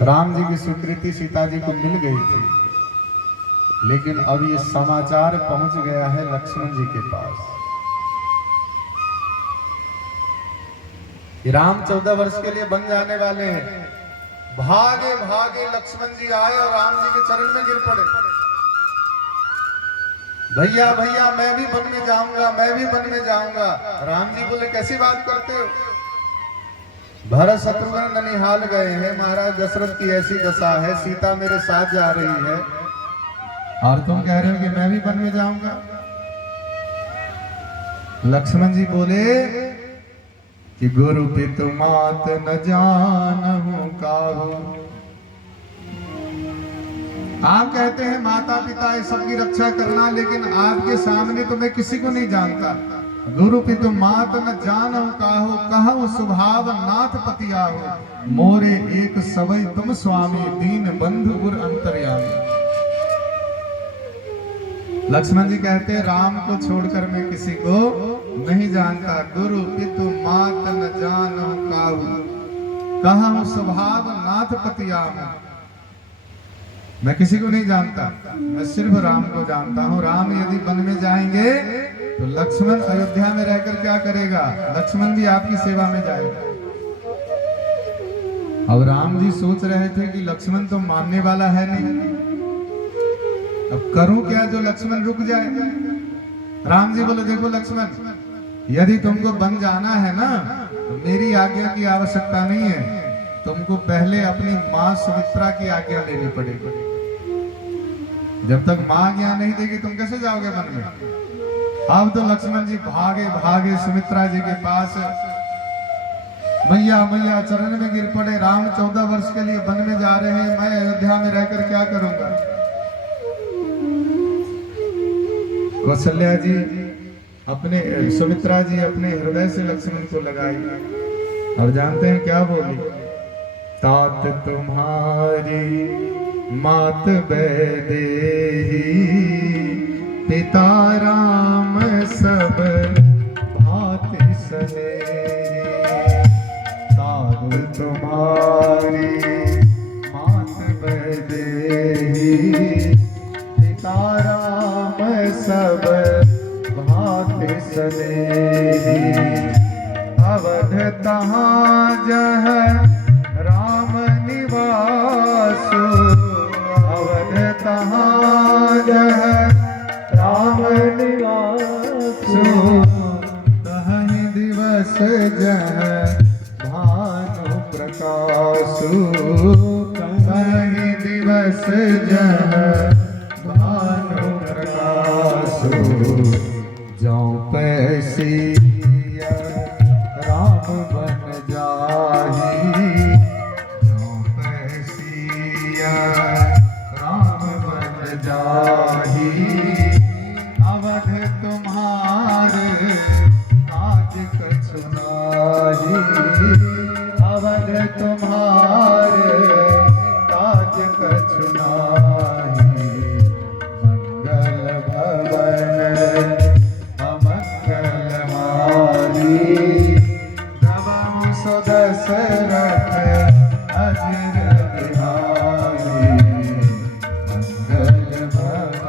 राम जी की स्वीकृति सीता जी को मिल गई थी, लेकिन अब ये समाचार पहुंच गया है लक्ष्मण जी के पास कि राम 14 वर्ष के लिए बन जाने वाले हैं। भागे भागे लक्ष्मण जी आए और राम जी के चरण में गिर पड़े। भैया भैया मैं भी वन में जाऊंगा, मैं भी वन में जाऊंगा। राम जी बोले कैसी बात करते हो, भरत शत्रुघ्न ननिहाल गए हैं, महाराज दशरथ की ऐसी दशा है, सीता मेरे साथ जा रही है और तुम कह रहे हो कि मैं भी वन में जाऊंगा। लक्ष्मण जी बोले कि गुरु पितु मात न जानहु काहू। आप कहते हैं माता पिता इस सबकी रक्षा करना, लेकिन आपके सामने तो मैं किसी को नहीं जानता। गुरु पितु मात न जानहु काहू, कहु स्वभाव नाथ पति आहू। मोरे एक सवै तुम स्वामी, दीन बंधु गुर अंतर्यामी। लक्ष्मण जी कहते हैं राम को छोड़कर मैं किसी को नहीं जानता। गुरु पितु मात न जानहु काहू, कहु स्वभाव नाथ पति आहू। मैं किसी को नहीं जानता, मैं सिर्फ राम को जानता हूँ। राम यदि वन में जाएंगे तो लक्ष्मण अयोध्या में रहकर क्या करेगा? लक्ष्मण भी आपकी सेवा में जाएगा। अब राम जी सोच रहे थे कि लक्ष्मण तो मानने वाला है नहीं, अब करूं क्या जो लक्ष्मण रुक जाए। राम जी बोले देखो लक्ष्मण, यदि तुमको वन जाना है ना तो मेरी आज्ञा की आवश्यकता नहीं है, तुमको पहले अपनी माँ सुमित्रा की आज्ञा लेनी पड़ेगी। जब तक माँ आज्ञा नहीं देगी तुम कैसे जाओगे वन में? अब तो लक्ष्मण जी भागे भागे सुमित्रा जी के पास, मैया मैया चरण में गिर पड़े। राम 14 वर्ष के लिए वन में जा रहे हैं, मैं अयोध्या में रहकर क्या करूंगा? कौशल्या जी अपने, सुमित्रा जी अपने हृदय से लक्ष्मण को लगाई और जानते हैं क्या बोली? तात तुम्हारी मात बैदेही, पिता राम सब भांति सनेही। तात तुम्हारी मात बैदेही, पिता राम सब भांति सनेही। अवध तहाँ जह राम निवासु, अवध तहाँ जह राम निवासु। तहीं दिवस जह भानु प्रकाशु, तहीं दिवस जह भानु प्रकाशु। जौ पैसी राम बन जाही, जौ पैसिया राम बन जाही। अवध तुम्हारे काज कछु नाहि, अवध तुम्हारे काज कछु नाहि। मंगल भवन अमंगल हारी, नवम सुदशरथ अजर बिहारी। मंगल भवन।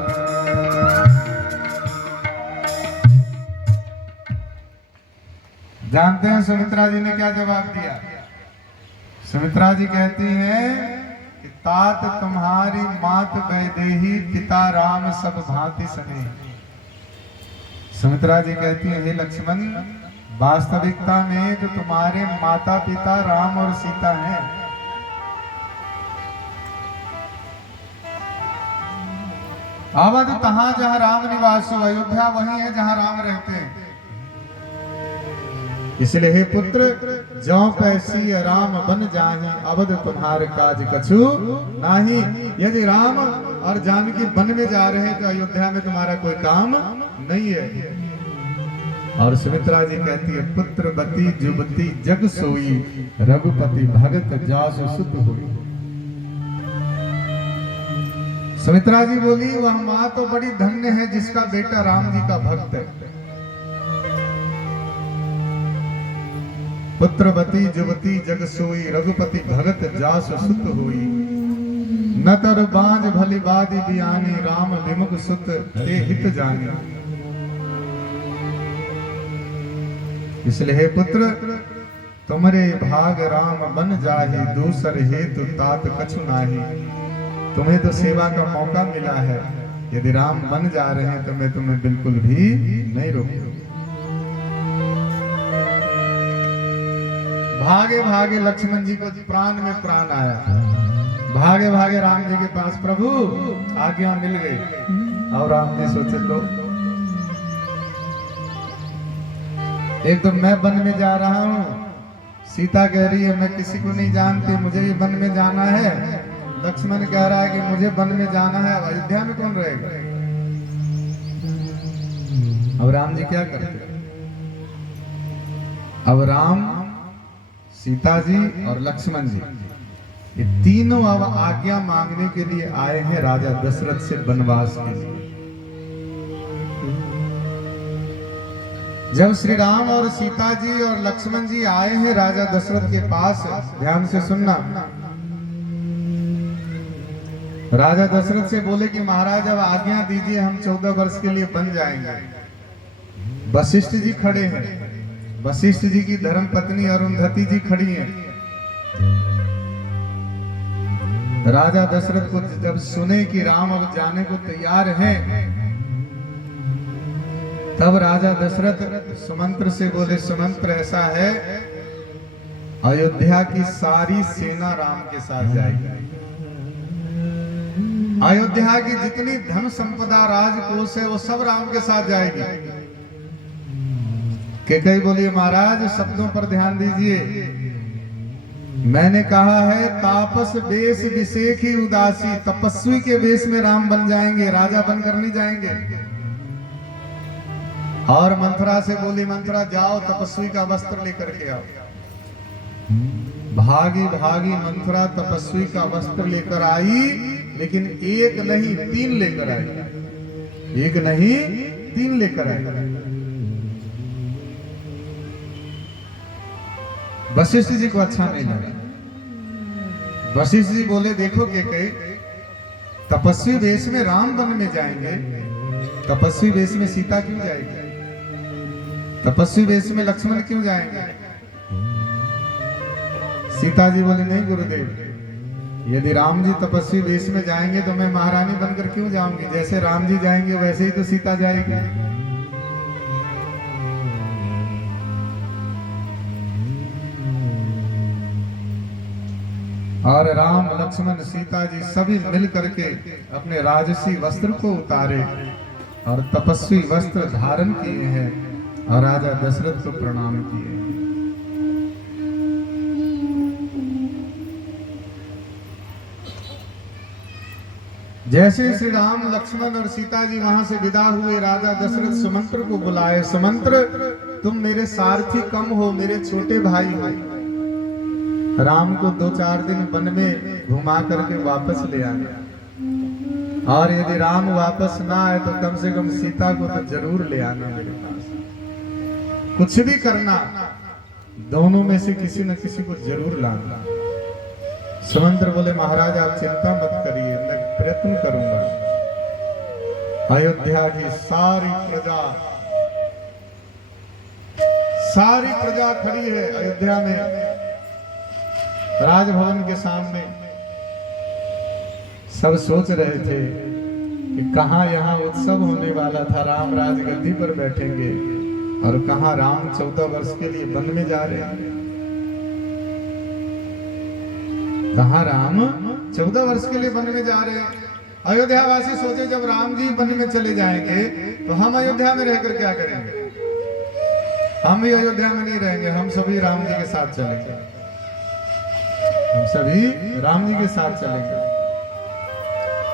जानते हैं सुमित्रा जी ने क्या जवाब दिया? सुमित्रा जी कहती हैं कि तात तुम्हारी मात वैदेही, पिता राम सब भांति सने। सुमित्रा जी कहती है हे लक्ष्मण, वास्तविकता में तो तुम्हारे माता पिता राम और सीता हैं। अवध तहाँ जहाँ राम निवासु, अयोध्या वही है जहाँ राम रहते हैं। इसलिए हे पुत्र, जौ पैसी राम बन जाहि, अवध तुम्हारे काज कछु नाही। यदि राम और जानकी वन में जा रहे हैं तो अयोध्या में तुम्हारा कोई काम नहीं है। और सुमित्रा जी कहती है पुत्रवती जुबती जग सोई, रघुपति भगत जासु सुत होई। सुमित्रा जी बोली वह माँ तो बड़ी धन्य है जिसका बेटा राम जी का भक्त है। पुत्रवती जुवती जग सोई, रघुपति भगत जास सुत होई। न तर बांझ भली बादी बियानी, राम विमुख सुत ते हित जानी। इसलिए हे पुत्र, तुमरे भाग राम बन जाहि, दूसर हेतु तात कछु नाही। तुम्हें तो सेवा का मौका मिला है, यदि राम बन जा रहे हैं तो मैं तुम्हें बिल्कुल भी नहीं रोकूंगा। भागे भागे लक्ष्मण जी को प्राण में प्राण आया, भागे भागे राम जी के पास, प्रभु आज्ञा मिल गई। और राम जी सोचे लो, एक तो मैं वन में जा रहा हूँ, सीता कह रही है मैं किसी को नहीं जानती, मुझे भी वन में जाना है। लक्ष्मण कह रहा है कि मुझे वन में जाना है, अयोध्या में कौन रहेगा। अब राम जी क्या करते? अब राम, सीता जी और लक्ष्मण जी, ये तीनों अब आज्ञा मांगने के लिए आए हैं राजा दशरथ से वनवास के लिए। जब श्री राम और सीता जी और लक्ष्मण जी आए हैं राजा दशरथ के पास, ध्यान से सुनना, राजा दशरथ से बोले कि महाराज अब आज्ञा दीजिए, हम 14 वर्ष के लिए बन जाएंगे। वशिष्ठ जी खड़े हैं, वशिष्ठ जी की धर्म पत्नी अरुंधति जी खड़ी हैं। राजा दशरथ को जब सुने कि राम अब जाने को तैयार हैं, तब राजा दशरथ सुमंत्र से बोले, सुमंत्र ऐसा है, अयोध्या की सारी सेना राम के साथ जाएगी। अयोध्या की जितनी धन संपदा राजकोष है वो सब राम के साथ जाएगी। कैकेयी बोलिए महाराज शब्दों पर ध्यान दीजिए, मैंने कहा है तापस वेश विशेखी उदासी, तपस्वी के वेश में राम बन जाएंगे, राजा बनकर नहीं जाएंगे। और मंथरा से बोली, मंथरा जाओ तपस्वी का वस्त्र लेकर के आओ। भागी भागी मंथरा तपस्वी का वस्त्र लेकर आई, लेकिन एक नहीं 3 लेकर आई, एक नहीं 3 लेकर आई। वशिष्ठ जी को अच्छा नहीं लगा। वशिष्ठ जी बोले, देखो कैकेयी, तपस्वी वेश में राम वन में जाएंगे, तपस्वी वेश में सीता क्यों जाएगी, तपस्वी वेश में लक्ष्मण क्यों जाएंगे। सीता जी बोले, नहीं गुरुदेव, यदि राम जी तपस्वी वेश में जाएंगे तो मैं महारानी बनकर क्यों जाऊंगी, जैसे राम जी जाएंगे वैसे ही तो सीता जाएगी। और राम लक्ष्मण सीता जी सभी मिल करके अपने राजसी वस्त्र को उतारे और तपस्वी वस्त्र धारण किए हैं और राजा दशरथ को प्रणाम किए। जैसे श्री राम लक्ष्मण और सीता जी वहां से विदा हुए, राजा दशरथ सुमंत्र को बुलाए, सुमंत्र तुम मेरे सारथी कम हो, मेरे छोटे भाई हो, राम को 2-4 दिन वन में घुमा करके वापस ले आना, और यदि राम वापस ना आए तो कम से कम सीता को तो जरूर ले आना मेरे पास। कुछ भी करना, दोनों में से किसी न किसी को जरूर लाना। सुमंत्र बोले, महाराज आप चिंता मत करिए, मैं प्रयत्न करूंगा। अयोध्या की सारी प्रजा खड़ी है अयोध्या में, राजभवन के सामने। सब सोच रहे थे कि कहां यहां उत्सव होने वाला था, राम राजगद्दी पर बैठेंगे, और कहां राम 14 वर्ष के लिए वन में जा रहे हैं। कहां राम 14 वर्ष के लिए वन में जा रहे हैं। अयोध्यावासी सोचे जब राम जी वन में चले जाएंगे तो हम अयोध्या में रहकर क्या करेंगे, हम भी अयोध्या में नहीं रहेंगे, हम सभी राम जी के साथ चलेंगे, हम सभी राम जी के साथ चलेंगे।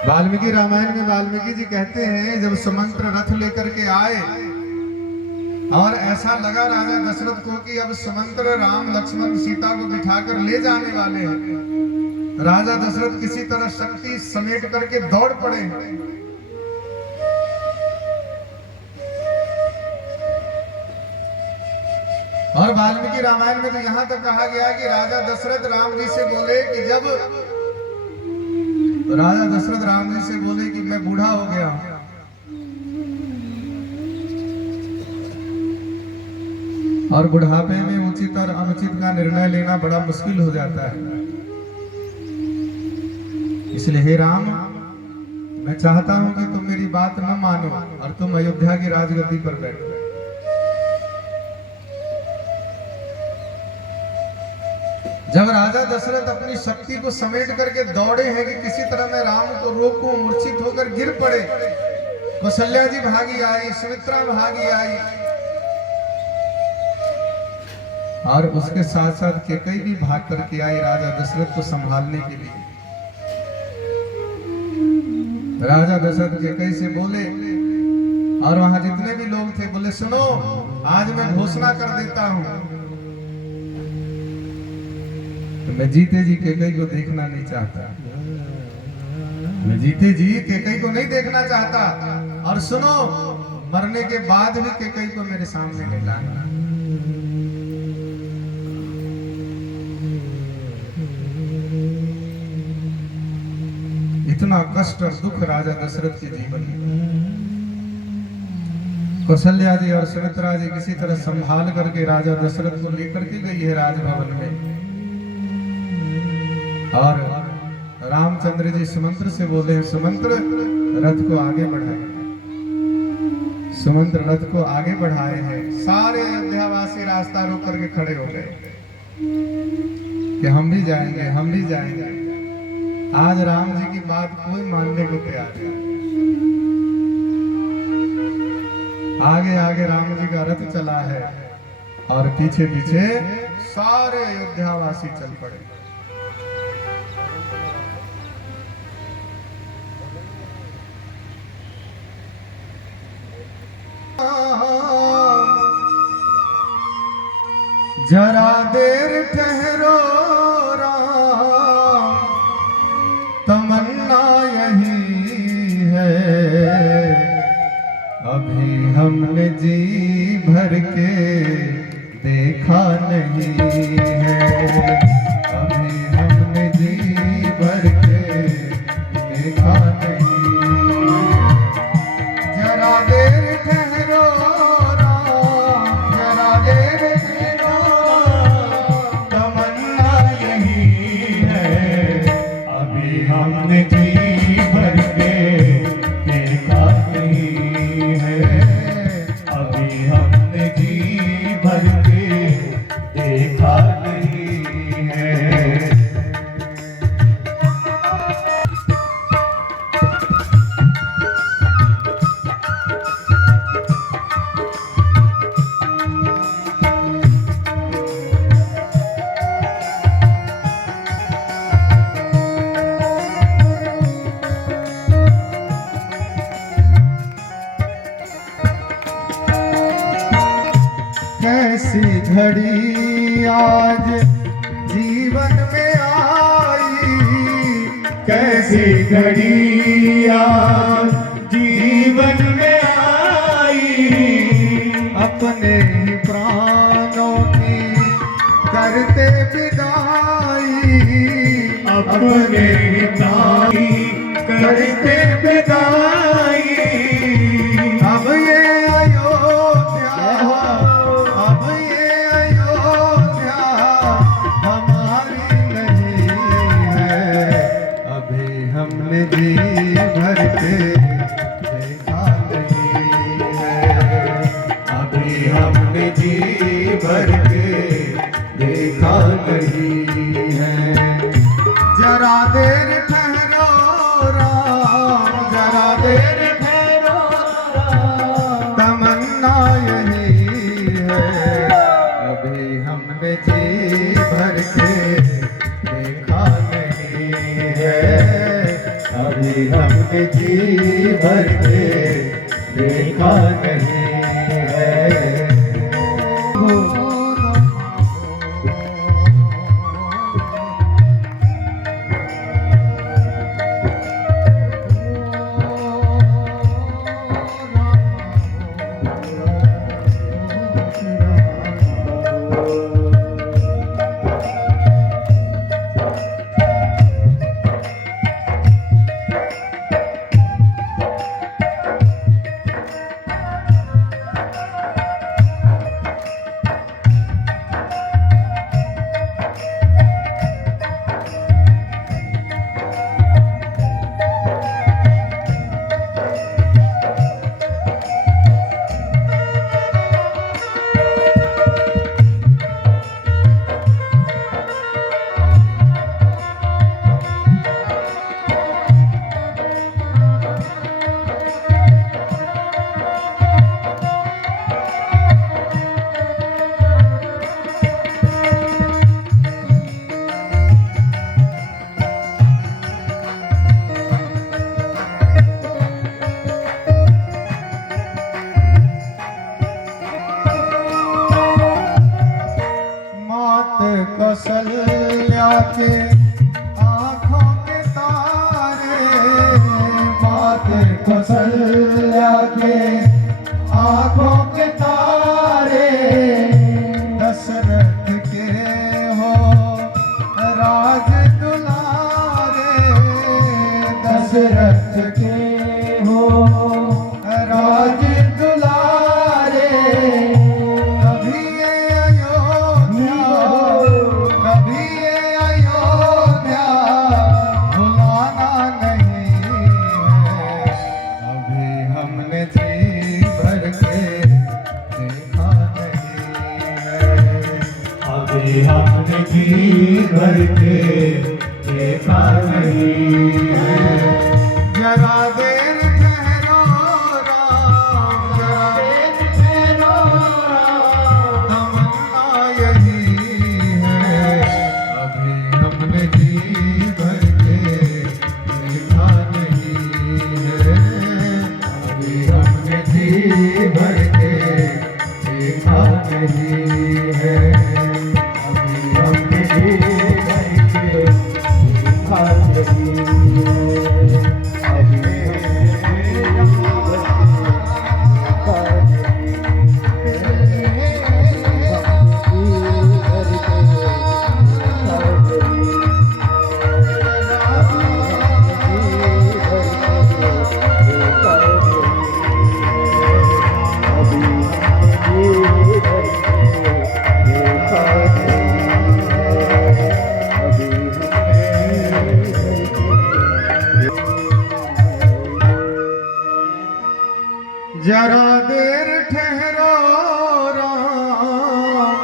वाल्मीकि रामायण में वाल्मीकि जी कहते हैं, जब सुमंत्र रथ लेकर के आए और ऐसा लगा राजा दशरथ को कि अब सुमंत्र राम लक्ष्मण सीता को बिठाकर ले जाने वाले हैं, राजा दशरथ किसी तरह शक्ति समेट करके दौड़ पड़े। और वाल्मीकि रामायण में तो यहां तक कहा गया कि राजा दशरथ राम जी से बोले कि जब राजा दशरथ राम जी से बोले कि मैं बूढ़ा हो गया हूं, और बुढ़ापे में उचित और अनुचित का निर्णय लेना बड़ा मुश्किल हो जाता है। इसलिए हे राम, मैं चाहता हूं कि तुम मेरी बात न मानो और तुम अयोध्या की राजगद्दी पर बैठो। जब राजा दशरथ अपनी शक्ति को समेट करके दौड़े हैं कि किसी तरह मैं राम को रोकूं, मूर्छित होकर गिर पड़े, कौशल्या जी भागी आई, सुमित्रा भागी आई, और उसके साथ साथ कैकेयी भी भाग करके आई राजा दशरथ को संभालने के लिए। राजा दशरथ कैकेयी से बोले, और वहां जितने भी लोग थे बोले, सुनो, आज मैं घोषणा कर देता हूं, तो मैं जीते जी कैकेयी को देखना नहीं चाहता, मैं जीते जी कैकेयी को नहीं देखना चाहता, और सुनो, मरने के बाद भी कैकेयी को मेरे सामने नहीं लाना। इतना कष्ट और दुख राजा दशरथ के जीवन में। कौशल्या जी और सुमित्रा जी किसी तरह संभाल करके राजा दशरथ को लेकर के गई है राजभवन में, और रामचंद्र जी सुमंत्र से बोले, सुमंत्र रथ को आगे बढ़ाए। सुमंत्र रथ को आगे बढ़ाए हैं। सारे अयोध्यावासी रास्ता रोक करके खड़े हो गए कि हम भी जाएंगे, हम भी जाएंगे। आज राम जी की बात कोई मानने को तैयार नहीं। आगे आगे राम जी का रथ चला है और पीछे पीछे सारे अयोध्यावासी चल पड़े। जरा देर ठहरो राम, तमन्ना यही है, अभी हमने जी भर के देखा नहीं है, अभी हमने जी भर के देखा नहीं है। जरा देर ठहरो राम, जरा देर ठहरो, तमन्ना यही है, अभी हमने जी भर के देखा नहीं है, अभी हमने जी भर के देखा नहीं है। कैसी घड़ी आज जीवन में आई, कैसी घड़ी आज जीवन में आई, अपने ही प्राणों की करते विदाई, अपने ही प्राणी करते विदाई। अब ये अयोध्या, अब ये अयोध्या हमारी नहीं है, अभी हमने जी भर के देखा नहीं है, अभी हमने जी भर के देखा नहीं है। जरा देर ठहरो राम, जरा देर ठहरो राम, तमन्ना यही है, अभी हमने जी भर के देखा नहीं है, अभी हमने जी भर के देखा नहीं है। देखा नहीं है। जरा देर ठहरो राम, जरा देर ठहरो राम, तमन्ना यही है, अभी हमने जी भर के देखा नहीं है, अभी हमने जी भर के देखा नहीं है, अभी हमने जी भर के देखा नहीं है, अभी जरा देर ठहरो राम,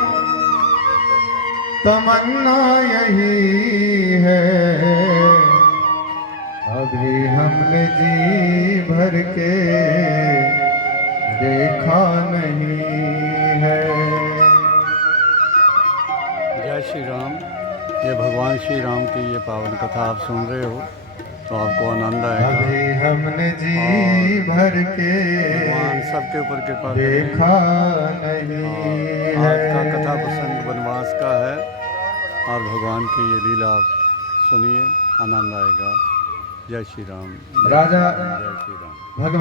तमन्ना यही है, अभी हमने जी भर के देखा नहीं है। जय श्री राम। ये भगवान श्री राम की ये पावन कथा आप सुन रहे हो तो आपको आनंद आएगा। अभी हमने जी भर के भगवान सबके ऊपर कृपा करें। देखा नहीं है। आज का कथा प्रसंग वनवास का है और भगवान की ये लीला आप सुनिए, आनंद आएगा। जय श्री राम। राजा जय श्री राम। भगवान